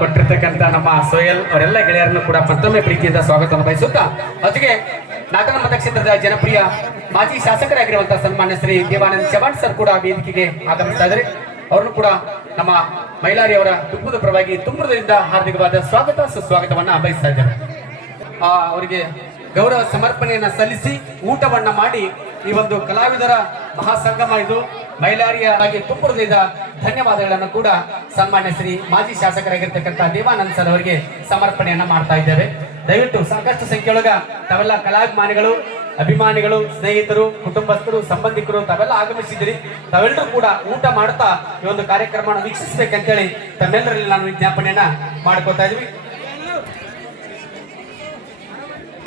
ಕೊಟ್ಟಿರ್ತಕ್ಕಂಥ ನಮ್ಮ ಸೋಯಲ್ ಅವರೆಲ್ಲ ಗೆಳೆಯರನ್ನು ಕೂಡ ಮತ್ತೊಮ್ಮೆ ಪ್ರೀತಿಯಿಂದ ಸ್ವಾಗತವನ್ನು ಬಯಸುತ್ತಾ ಜೊತೆಗೆ ನಾಗರ ಮತಕ್ಷೇತ್ರದ ಜನಪ್ರಿಯ ಮಾಜಿ ಶಾಸಕರಾಗಿರುವಂತಹ ಸನ್ಮಾನ್ಯ ಶ್ರೀ ದೇವಾನಂದ್ ಚವಾಣ್ ಸರ್ ಕೂಡ ವೇದಿಕೆಗೆ ಆಗಮಿಸ್ತಾ ಇದ್ದಾರೆ. ಅವ್ರನ್ನು ಕೂಡ ನಮ್ಮ ಮೈಲಾರಿ ಅವರ ಕುಟುಂಬದ ಪರವಾಗಿ ತುಂಬದಿಂದ ಹಾರ್ದಿಕವಾದ ಸ್ವಾಗತ ಸುಸ್ವಾಗತವನ್ನ ಬಯಸ್ತಾ ಇದ್ದಾರೆ. ಅವರಿಗೆ ಗೌರವ ಸಮರ್ಪಣೆಯನ್ನ ಸಲ್ಲಿಸಿ ಊಟವನ್ನ ಮಾಡಿ ಈ ಒಂದು ಕಲಾವಿದರ ಮಹಾಸಂಗಮ ಇದು ಮೈಲಾರಿಯ ಹಾಗೆ ತುಂಬದಿಂದ ಧನ್ಯವಾದಗಳನ್ನು ಕೂಡ ಸನ್ಮಾನ್ಯ ಶ್ರೀ ಮಾಜಿ ಶಾಸಕರಾಗಿರ್ತಕ್ಕಂಥ ದೇವಾನಂದ್ ಸರ್ ಅವರಿಗೆ ಸಮರ್ಪಣೆಯನ್ನ ಮಾಡ್ತಾ ಇದ್ದೇವೆ. ದಯವಿಟ್ಟು ಸಾಕಷ್ಟು ಸಂಖ್ಯೆಯೊಳಗ ತಾವೆಲ್ಲ ಕಲಾಭಿಮಾನಿಗಳು, ಅಭಿಮಾನಿಗಳು, ಸ್ನೇಹಿತರು, ಕುಟುಂಬಸ್ಥರು, ಸಂಬಂಧಿಕರು ತಾವೆಲ್ಲ ಆಗಮಿಸಿದಿರಿ. ತಾವೆಲ್ಲರೂ ಕೂಡ ಊಟ ಮಾಡ್ತಾ ಈ ಒಂದು ಕಾರ್ಯಕ್ರಮವನ್ನು ವೀಕ್ಷಿಸಬೇಕಂತೇಳಿ ತಮ್ಮೆಲ್ಲರಲ್ಲಿ ನಾನು ವಿಜ್ಞಾಪನೆಯನ್ನ ಮಾಡ್ಕೋತಾ ಇದ್ವಿ.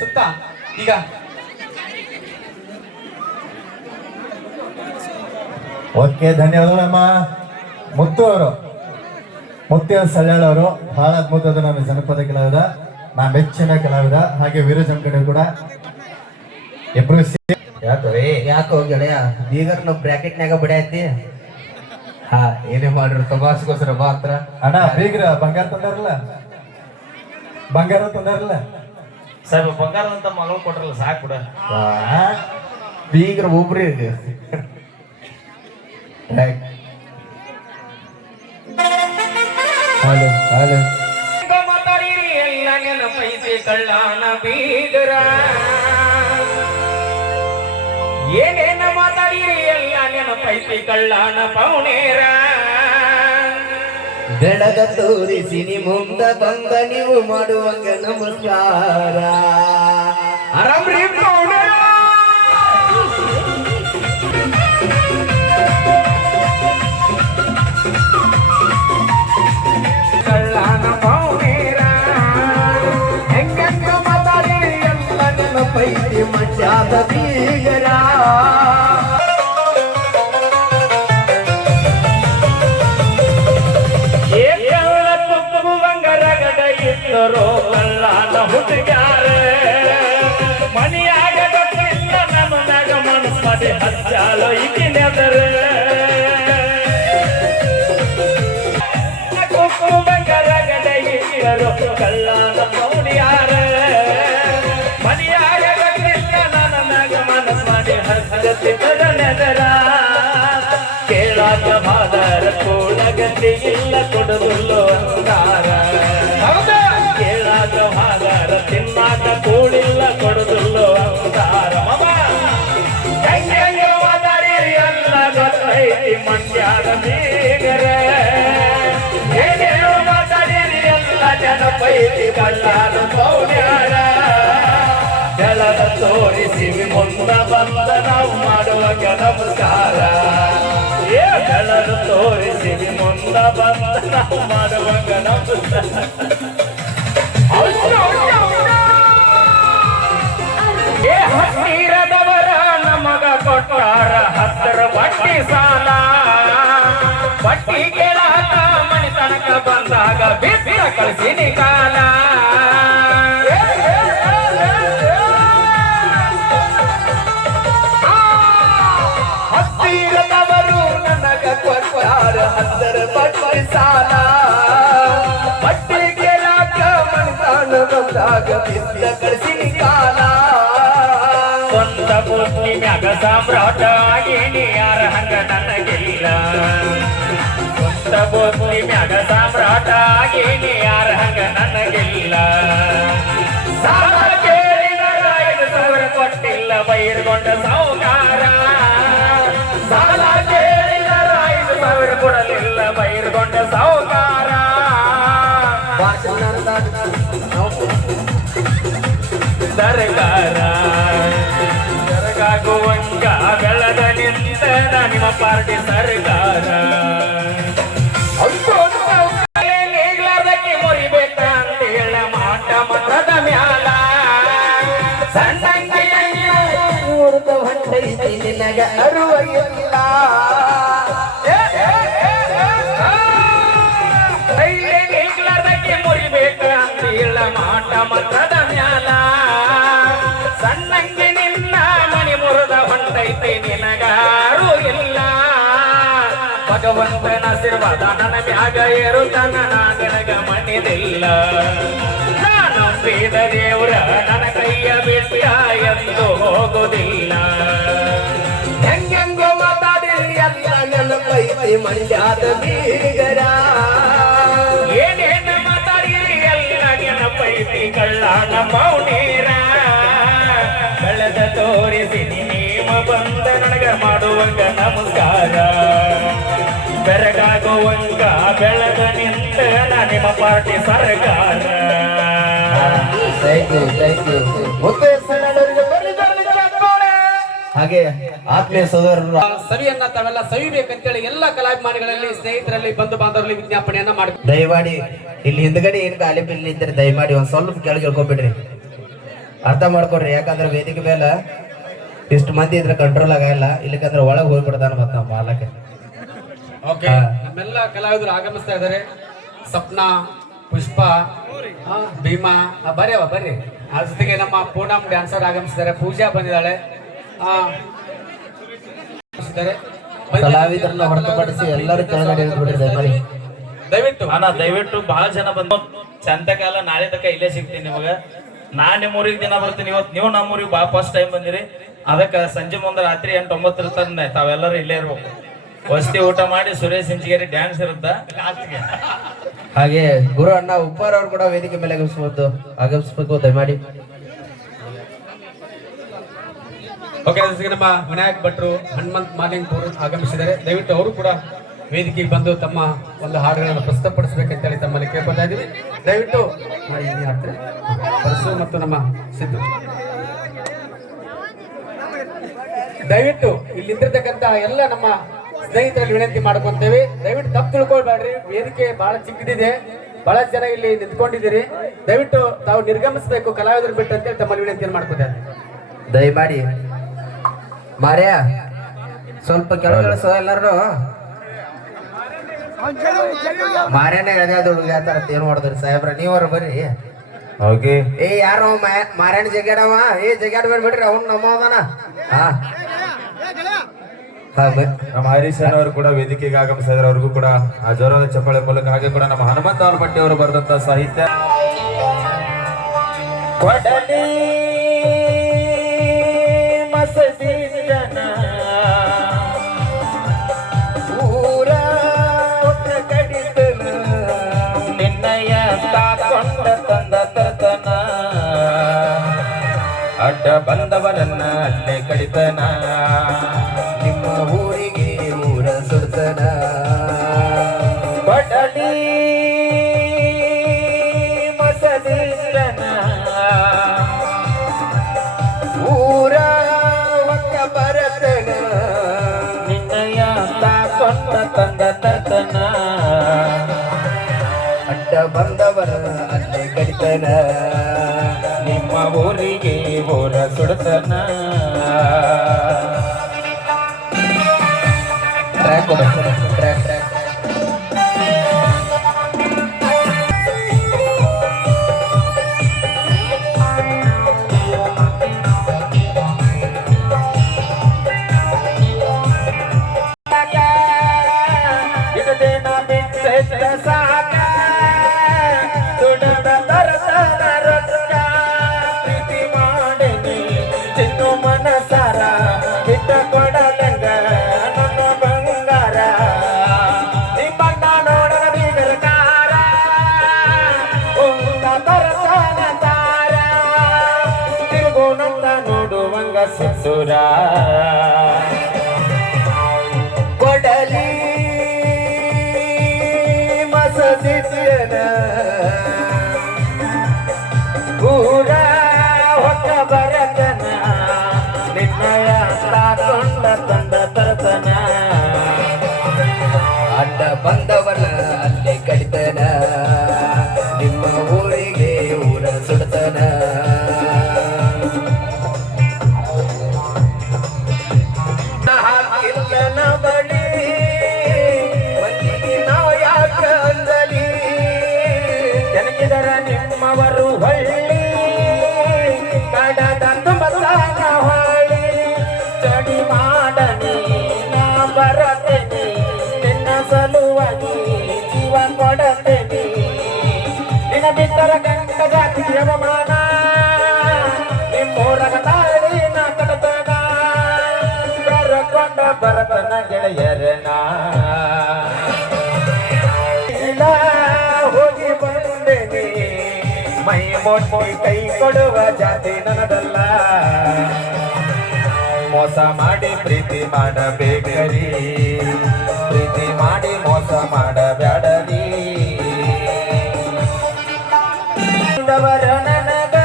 ಸುತ್ತ ಈಗ ಓಕೆ, ಧನ್ಯವಾದಗಳು ನಮ್ಮ ಮುತ್ತು ಅವರು, ಮುತ್ತಿ ಸಳ್ಯಾಳ್ ಅವರು. ಬಹಳ ಅದ್ಭುತವಾದ ನನ್ನ ಜನಪದ ಕಲಾವಿದ, ನಾ ಮೆಚ್ಚಿನ ಕಲಾವಿದ. ಹಾಗೆ ವೀರಜಂಕಣಿ ಕೂಡ ಇಬ್ರು. ಯಾಕೋ ಗೆಳೆಯ ಬೀಗರ್ ನಾವು ಬ್ರಾಕೆಟ್ನಾಗ ಬಡಿಯತಿ. ಏನೇ ಮಾಡ್ರಿ ತಮಾಷೆಗೋಸ್ಕರ ಮಾತ್ರ. ಅಣ್ಣ ಬೀಗ್ರ ಬಂಗಾರ ತಂದಾರಲ್ಲ, ಬಂಗಾರ ತಂದಾರಲ್ಲ ಸರ್, ಬಂಗಾರ ಅಂತ ಮಗಳು ಕೊಟ್ರಲ್ಲ ಸಾಕು ಬಿಡ. ಬೀಗ್ರ ಒಬ್ರಿ ಹಲೋ ಹಲೋ ಎಲ್ಲ ನೆನಪೈತಿ ಕಳ್ಳಾನ ಬೀಗರ, ಏನೇನ ಮಾತಾಡಿರಿ ಎಲ್ಲ ನೆನಪೈತಿ ಕಳ್ಳಾನ ಪೌನೇರ. ಬೆಳಗ ತೋರಿಸಿ ನಿ ಮುಂದ ಬಂದ ನೀವು ಮಾಡುವಂಗ ನಮಸ್ಕಾರ. ಆರಾಮ್ರಿ ಪೌನೇರ. ಕಳ್ಳಾನ ಪೌನೇರ ಹೆಂಗ ಮಾತಾಡಿರಿ ಎಲ್ಲ ನೆನಪೈತಿ ಮಜಾದ ಬೀಗರ. ಕಳ್ಳಾನ ಹುಡುಗ್ಯಾರ ಮನೆಯಾಗ ಗೊತ್ತಿಲ್ಲ ನಮ್ಮನಾಗ ಮನಸ್ ಮಾಡಿ ಹಚ್ಚಾಲೋ ಇಕ್ಕಿನೆದರ. ಕಳ್ಳಾನ ಪೌಡ್ಯಾರ ಮನೆಯಾಗ ಗೊತ್ತಿಲ್ಲ ನನ್ನನಾಗ ಮನಸ್ ಮಾಡಿ ಹಚ್ಚತ್ತಿದ್ದರ ನೆದರ. ಕೇಳಾಕ ಮಾದರ ಕೋಳಗತಿ ಇಲ್ಲ ಕೊಡುವುಲ್ಲೋ ಅಂಗಾರ. ಕೇಳಾಕ ಮಾದರ ತಿನ್ನಾಕ ಕೂಳಿಲ್ಲ ಕೊಡುವುಲ್ಲೋ ಅಂಗಾರ. ಹೆಂಗೆ ಮಾತಾಡಿರಿ ಎಲ್ಲ ಗೊತ್ತೈತಿ ಮಂಡ್ಯಾದ ಬೀಗರ. ಏನೇನು ಮಾತಾಡಿರಿ ಎಲ್ಲ ನೆನಪೈತಿ ಕಳ್ಳಾನ ಪೌಡ್ಯಾರ. ಬೆಳದ ತೋರಿಸಿ ಮುಂದ ಬಂದ ನಾವು ಮಾಡುವಾಗ ನಮಸ್ಕಾರ. ಬೆಳದ ತೋರಿಸಿ ಮುಂದ ಬಂದ ನಾವು ಮಾಡುವಾಗ ನಮಸ್ಕಾರ. ಹತ್ತಿರದವರ ನಮಗ ಕೊಟ್ಟಾರ 10 ಬಡ್ಡಿ ಸಾಲ. ಬಡ್ಡಿ ಕೇಳಾಕ ಮನೆ ತನಕ ಬಂದಾಗ ಬಿತ್ತ ಕಳಿಸಿನಿ ಕಾಲ. ಹತ್ತಿರದವರು ನನಗ ಕೊಟ್ಟಾರ 10 ಬಡ್ಡಿ ಸಾಲ. ಬಡ್ಡಿ ಕೇಳಾಕ ಮನೆ ತನಕ ಬಂದಾಗ ಬಿತ್ತ ಕಳಿಸಿನಿ ಕಾಲ. ಸ್ವಂತ ಬುದ್ಧಿ ಮ್ಯಾಗ ಸಾಮ್ರಾಟ ಆಗೇನಿ ಯಾರ ಹಂಗ ನನಗಿಲ್ಲ. ಸ್ವಂತ ಬುದ್ಧಿ ಮ್ಯಾಗ ಸಾಮ್ರಾಟ ಆಗೇನಿ ಯಾರ ಹಂಗ ನನಗಿಲ್ಲ. ಸಾಲ ಕೇಳಿದರ 5,000 ಕೊಟ್ಟಿಲ್ಲ ಬೈರ್ಗೊಂಡ ಸಾವುಕಾರ. ಸಾಲ ಕೇಳಿದರ 5,000 ಕೊಡಲಿಲ್ಲ ಬೈರ್ಗೊಂಡ ಸಾವುಕಾರ. ಸರ್ಕಾರ ಸರ್ಗಾಗುವಂಗ ಬೆಳದ ನಿಂತ ನಿಮ್ಮ ಪಾರ್ಟಿ ಸರ್ಕಾರ. ನೀಗ್ಲಾರ್ದಕ್ಕೆ ಮುರಿಬೇಕಂತ ಹೇಳ ಮಾಟ ಮತದ ಮ್ಯಾಲ. ಸಣ್ಣಂಗಿಯ ಹೊಂಟೈತಿ ನಿನಗ ಅರುವಾಗಿಲ್ಲ. ನೀಗ್ಲಾರ್ದಕ್ಕೆ ಮುರಿಬೇಕಂತ ಹೇಳ ಮಾಟ ಮತದ ಮ್ಯಾಲ. ಸಣ್ಣಂಗಿ ನಿನ್ನ ಮನಿ ಮುರಿದ ಹೊಂಟೈತಿ ನಿನಗಾರು ಇಲ್ಲ. ಭಗವಂತನ ಆಶೀರ್ವಾದ ನನ್ನ ಮ್ಯಾಗ ಇರುತ್ತಾನ. ನಿನಗ ಹೋಗುದಿಲ್ಲ ನಾನು ಪ್ರೀತ ದೇವ್ರ ನನ್ನ ಕೈಯ ಬಿಟ್ಟ ಎಂದು ಹೋಗುದಿಲ್ಲ ಹೆಂಗೆಂಗೋ ಮಾತಾಡಿರಿ ಎಲ್ಲ ನೆನಪೈತಿ ಮಂಡ್ಯಾದ ಬೀಗರ ಏನೇನು ಮಾತಾಡಿರಿ ಎಲ್ಲ ನೆನಪೈತಿ ಕಳ್ಳನ ಮೌನೇರ ಬೆಳೆದ ತೋರಿಸಿ ನೀವು ಬಂದ ನನಗ ಮಾಡುವಂಗ ನಮಸ್ಕಾರ ಬೆರಗಾಗುವಂಗ ಬೆಳೆದ ನಿಂತ ನಿಮ್ಮ ಪಾರ್ಟಿ ಸರ್ಕಾರ ಥ್ಯಾಂಕ್ ಯು ಮುತ್ತಯ್ಯ ಸಣ್ಣವರಿಗೆ ಬರ್ಲಿ ಬರ್ಲಿ ಚಪ್ಪಾಳೆ. ಹಾಗೆ ಆತ್ಮೀಯ ಸೋದರರ ಸವಿಯನ್ನ ತಾವೆಲ್ಲ ಸವಿಬೇಕಂತೇಳಿ ಎಲ್ಲ ಕಲಾಭಿಮಾನಿಗಳಲ್ಲಿ ಸ್ನೇಹಿತರಲ್ಲಿ ಬಂಧು ಬಾಂಧವರಲ್ಲಿ ವಿಜ್ಞಾಪನೆಯನ್ನ ಮಾಡಿ ದಯಮಾಡಿ ಇಲ್ಲಿ ಹಿಂದ್ಗಡೆ ಏನ್ ಗಾಳಿ ಬಿಲ್ಲಿ ಇದ್ರೆ ದಯಮಾಡಿ ಒಂದ್ ಸ್ವಲ್ಪ ಕೆಳಗೆ ಇಳ್ಕೊಂಡ್ಬಿಡ್ರಿ ಅರ್ಥ ಮಾಡ್ಕೊಡ್ರಿ ಯಾಕಂದ್ರೆ ವೇದಿಕೆ ಮೇಲೆ ಇಷ್ಟು ಮಂದಿ ಇದ್ರೆ ಕಂಟ್ರೋಲ್ ಆಗಲ್ಲ ಇಲ್ಲಕಂದ್ರೆ ಒಳಗೆ ಹೋಗ್ಬಿಡ್ತಾನ ಮತ್ತ ನಮ್ಮ ಮಾಲಕ್ಕೆ ಓಕೆ ನಮ್ಮೆಲ್ಲ ಕಲಾವಿದರು ಆಗಮಿಸ್ತಾ ಇದ್ದಾರೆ ಸಪ್ನಾ ಪುಷ್ಪ ಭೀಮಾ ಬರ್ರಿ ಅದ್ರ ಜೊತೆಗೆ ನಮ್ಮ ಪೂನಂ ಡ್ಯಾನ್ಸರ್ ಆಗಮಿಸಿದ್ದಾರೆ ಪೂಜಾ ಬಂದಿದ್ದಾಳೆ ಕಲಾವಿದರನ್ನ ಹೊರತುಪಡಿಸಿ ಎಲ್ಲರೂ ಕೆಳಗಡೆ ಇಳ್ಬಿಡ್ರಿ ದಯಮಾಡಿ ದಯವಿಟ್ಟು ಬಹಳ ಜನ ಬಂದು ಚಂದಕಾಲ ನಾಳೆ ತನಕ ಇಲ್ಲೇ ಸಿಗ್ತೀನಿ ನಿಮಗ ನಾನ್ ನಿಮ್ಮ ಊರಿಗೆ ದಿನ ಬರ್ತೀನಿ ಇವತ್ತು ನೀವು ನಮ್ಮ ಊರಿಗೆ ಫಸ್ಟ್ ಟೈಮ್ ಬಂದಿರಿ ಅದಕ್ಕೆ ಸಂಜೆ ಮುಂದೆ ರಾತ್ರಿ 8-9 ತನ ತಾವೆಲ್ಲರೂ ಇಲ್ಲೇ ಇರ್ಬೇಕು ವಸ್ತಿ ಊಟ ಮಾಡಿ ಸುರೇಶ್ ಇಂಚಿಗೇರಿ ಡ್ಯಾನ್ಸ್ ಇರುತ್ತ ಹಾಗೆ ಗುರು ಅಣ್ಣ ಉಪ್ಪಾರ್ ಅವ್ರು ಕೂಡ ವೇದಿಕೆ ಮೇಲೆ ಆಗಮಿಸ್ಬೇಕು ದಯಮಾಡಿ ಓಕೆ ನಮ್ಮ ವಿನಾಯಕ್ ಭಟ್ರು ಹನುಮಂತ್ ಮಾಲಿಂಗ್ಪುರ್ ಆಗಮಿಸಿದ್ದಾರೆ ದಯವಿಟ್ಟು ಅವರು ಕೂಡ ವೇದಿಕೆಗೆ ಬಂದು ತಮ್ಮ ಒಂದು ಹಾಡುಗಳನ್ನು ಪ್ರಸ್ತುತಪಡಿಸಬೇಕಂತೇಳಿ ತಮ್ಮಲ್ಲಿ ಕೇಳ್ಕೊತಾ ಇದ್ದೀವಿ ದಯವಿಟ್ಟು ಪರಸು ಮತ್ತು ನಮ್ಮ ಸಿದ್ದು ದಯವಿಟ್ಟು ಇಲ್ಲಿರ್ತಕ್ಕಂಥ ಎಲ್ಲ ನಮ್ಮ ಸ್ನೇಹಿತರಲ್ಲಿ ವಿನಂತಿ ಮಾಡ್ಕೊಂತೇವೆ ದಯವಿಟ್ಟು ತಪ್ಪು ತಿಳ್ಕೊಳ್ಬೇಡ್ರಿ ವೇದಿಕೆ ಬಹಳ ಚಿಕ್ಕದಿದೆ ಬಹಳ ಜನ ಇಲ್ಲಿ ನಿಂತ್ಕೊಂಡಿದ್ದೀರಿ ದಯವಿಟ್ಟು ತಾವು ನಿರ್ಗಮಿಸಬೇಕು ಕಲಾವಿದರು ಬಿಟ್ಟು ಅಂತೇಳಿ ತಮ್ಮಲ್ಲಿ ವಿನಂತಿಯನ್ನು ಮಾಡ್ಕೊತಾರೆ ದಯಮಾಡಿ ಮಾರ್ಯ ಸ್ವಲ್ಪ ಕೆಳಗೆ ಎಲ್ಲರೂ ಮಾರ್ಯನೇ ಹುಡುಗ ಆತರ ಏನ್ ಮಾಡಿದ್ರಿ ಸಾಹೇಬ್ರ ನೀವ್ರ ಬರ್ರಿ ಓಕೆ ಏ ಯಾರು ಮಾರ್ಯಾಣ ಜಗ್ಯಾಡವ ಜಗ್ಯಾಡ ಬಿಡ್ರಿ ಅವ್ನು ನಮ್ಮವನ ನಮ್ಮ ಹರೀಶ್ ಅವರು ಕೂಡ ವೇದಿಕೆಗೆ ಆಗಮಿಸಿದ್ರೆ ಅವ್ರಿಗೂ ಕೂಡ ಆ ಜೋರಾದ ಚಪ್ಪಾಳೆ ಮೂಲಕ ಹಾಗೆ ಕೂಡ ನಮ್ಮ ಹನುಮಂತ ಆಲ್ಮಟ್ಟಿ ಅವರು ಬರೆದಂತ ಸಾಹಿತ್ಯ ಕೊಡಲಿ ಮಸದಿ ಜನ ಊರ ಕಡಿತನ ನಿನ್ನಯ ತಾಕೊಂಡ ತಂದ ತರ್ತನ ಅಡ್ಡ ಬಂದವರನ್ನ ಅಲ್ಲೇ ಕಡಿತನ ನಿಮ್ಮ ಊರಿಗೆ ಊರ ಸುಡ್ತನ ಕೊಡಲಿ ಮಸದಿ ಜನ ಊರ ಒಕ್ಕ ಬರತನ ನಿನ್ನಯ ತಾಕೊಂಡ ತಂದ ತರ್ತನ ಅಡ್ಡ ಬಂದವರ ಅಲ್ಲೇ ಕಡಿತನ ನಿಮ್ಮ ಊರಿಗೆ ಊರ ಸುಡತನ ಟ್ರ್ಯಾಕ್ ಟ್ರ್ಯಾಕ್ ಪ್ರೀತಿ ಮಾಡನಿ ಚಿನ್ನು ಮನಸಾರ ಬಿಟ್ಟ ಕೊಡಲಂಗ ನನ್ನ ಬಂಗಾರ ನಿಮ್ಮಣ್ಣ ನೋಡನ ಬೀಗರಕಾರ ಉಂಟ ತರಸನ ತಾರ ತಿರುಗು ನಂತ ನೋಡುವಂಗ ಸಿಸುರ ಕೊಡಲಿ ಮಸದಿನ ಊರ ಹೊಕ್ಕ ಬರತನ ನಿನ್ನಯ ತಾಕೊಂಡ ತಂದ ತರತನ ಅಡ್ಡ ಬಂದವನ ಅಲ್ಲೇ ಕಡಿತನ ನಿಮ್ಮ ಊರಿಗೆ ಊರ ಸುಡ್ತನ ಇಲ್ಲನ ಬಳಿ ಮಂದಿಗೆ ನಾವು ಯಾಕ ಅಂದಲಿ ಜನಗಿದರ ನಿಮ್ಮವರು ಹೊಳ್ಳಿ ಕಡದ ತುಂಬತ್ತಾಗ ಹೊಳ್ಳಿ ಚಡಿ ಮಾಡನಿ ನಾ ಬರತೇನೆ ನಿನ್ನ ಸಲುವಾಗಿ ಜೀವ ಕೊಡತೇನೆ ನಿನ್ನ ಬಿಟ್ಟರ ಗಂಟ ಜಾತಿ ಅವಮಾನ ನಿಮ್ಮೂರಗ ತಾಳಿನ ಕಡತನ ಕರಕೊಂಡ ಬರತನ ಗೆಳೆಯರನ ಇಲ್ಲ ಹೋಗಿ ಬಂದೇನಿ ಮೈ ಮೊಟ್ಟಿ ಕೈ ಕೊಡುವ ಜಾತಿ ನನದಲ್ಲ ಮೋಸ ಮಾಡಿ ಪ್ರೀತಿ ಮಾಡಬೇಕರಿ ಪ್ರೀತಿ ಮಾಡಿ ಮೋಸ ಮಾಡಬೇಡರಿ ನನಗ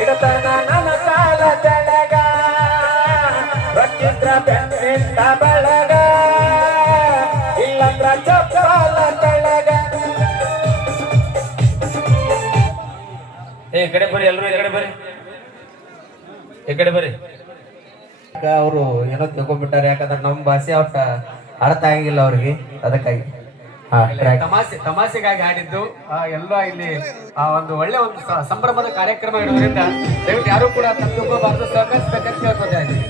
ಇಡತನ ನನ್ನ ಕಾಲ ತೆಳಗ ರಕ್ಕಿದ್ರ ಬೆನ್ನಿಂದ ಬಳಗ ಇಲ್ಲಂದ್ರ ಚಪ್ಪಾಲ ತೆಳಗ ಈ ಕಡೆ ಬರ್ರಿ ಎಲ್ರು ಈ ಕಡೆ ಬರ್ರಿ ಈ ಕಡೆ ಬರ್ರಿ ಅವರು ಏನೋ ತಿಳ್ಕೊಂಡ್ಬಿಟ್ಟಾರೆ ಯಾಕಂದ್ರೆ ನಮ್ಮ ಭಾಷೆ ಒಟ್ಟ ಅರ್ಥ ಆಗಿಲ್ಲ ಅವ್ರಿಗೆ ಅದಕ್ಕಾಗಿ ತಮಾಷೆಗಾಗಿ ಹಾಡಿದ್ದು ಎಲ್ಲ ಇಲ್ಲಿ ಆ ಒಂದು ಒಳ್ಳೆ ಒಂದು ಸಂಭ್ರಮದ ಕಾರ್ಯಕ್ರಮ ಇರೋದ್ರಿಂದ ದಯವಿಟ್ಟು ಯಾರು ಕೂಡ ತಪ್ಪಬಾರದು ಸಹಕರಿಸಬೇಕಂತ ಕೇಳ್ಕೊತಾ ಇದ್ದೀನಿ.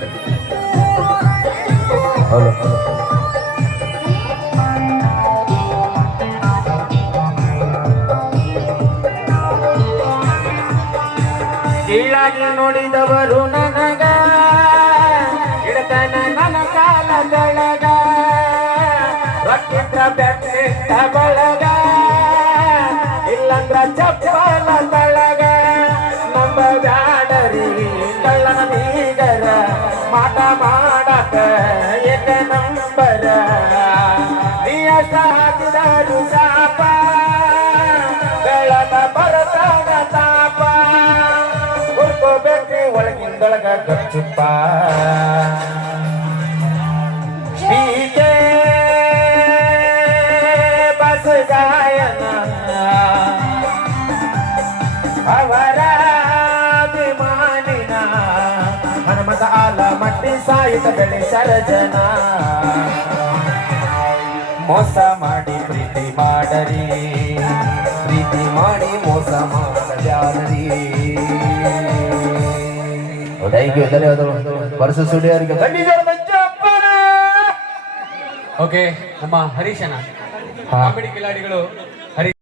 ಕೀಳಾಗಿ ನೋಡಿದವರು ನನಗ ಇಡತನ ನನ್ನ ಕಾಲ ಬೆಳಗ ರಕ್ಕಿದ್ರ ಬೆಟ್ಟಿದ್ದ ಬಳಗ ಇಲ್ಲಂದ್ರ ಚಪ್ಪಾಲ ತಳಗ ನಂಬ ಬ್ಯಾಡರಿ ಕಳ್ಳನ ಬೀಗರ ಮಾಟ ಮಾಡಕ ಏಕ ನಂಬರ ನೀಯಷ್ಟ ಹಾಕಿದರು ಶಾಪ ಬೆಳಗ ಬರತಾಗ ತಾಪ ಹುಡ್ಕೋಬೇಕ್ರಿ ಒಳಗಿಂದೊಳಗ ಗಚ್ಚುಪ್ಪ ಹೀಗೆ ಬಸ್ ಗಾಯನ ಅವರ ಅಭಿಮಾನಿನ ಹನುಮತ ಆಲ ಮಟ್ಟಿ ಸಾಯಿತ ಬೆಳೆ ಸರಜನ ಮೋಸ ಮಾಡಿ ಪ್ರೀತಿ ಮಾಡರಿ ಪ್ರೀತಿ ಮಾಡಿ ಮೋಸ ಮಾಡರಿ ಧನ್ಯವಾದಗಳು ವರ್ಷ ಸುಡಿಯವರಿಗೆ ಓಕೆ ನಮ್ಮ ಹರೀಶನ ಕಾಮಿಡಿ ಕಿಲಾಡಿಗಳು